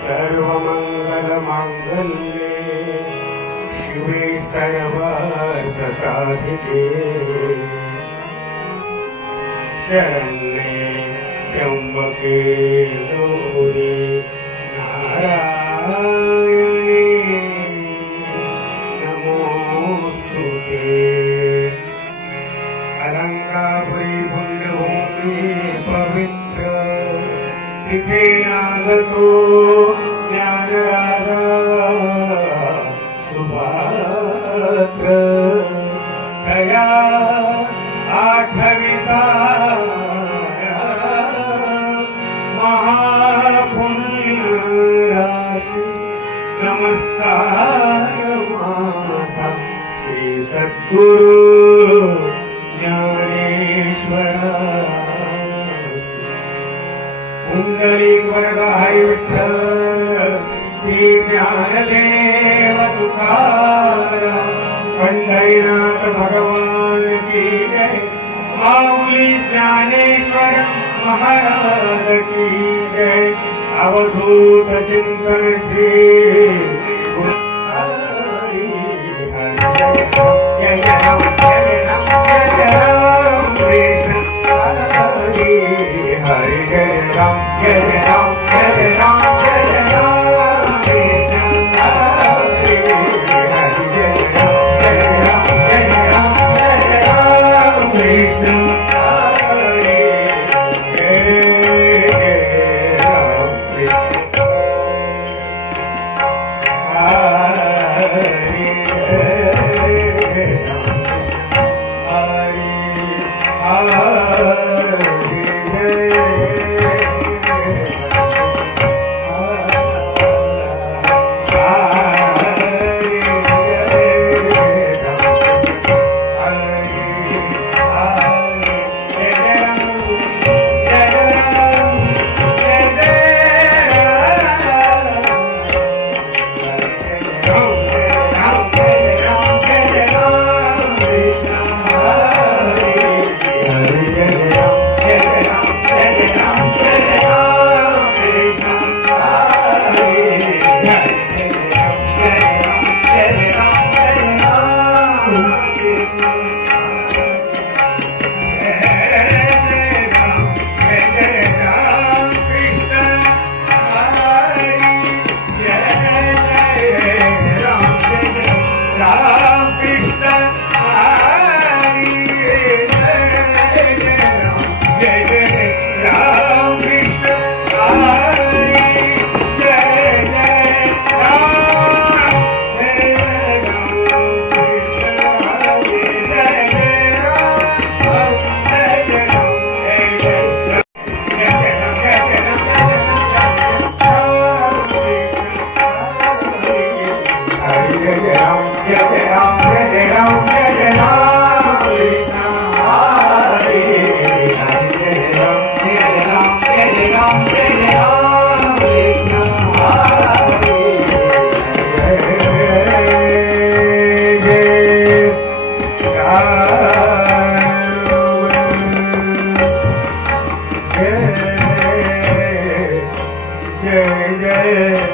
सर्वमङ्गलमाङ्गल्ये शिवे सर्वार्थसाधिके शरण्ये त्र्यम्बके ज्यम्बके ज्ञानतो ज्ञानरागा सुभात्र दया नमस्कार माता सद्गुरु ज्ञान। पुंडली वरदाय विठ्ठल श्री ज्ञानदेव तुकाराम पंढरीनाथ भगवान की जय माऊली ज्ञानेश्वर महाराज की जय अवधूत चिंतन श्री जय जय है Hey.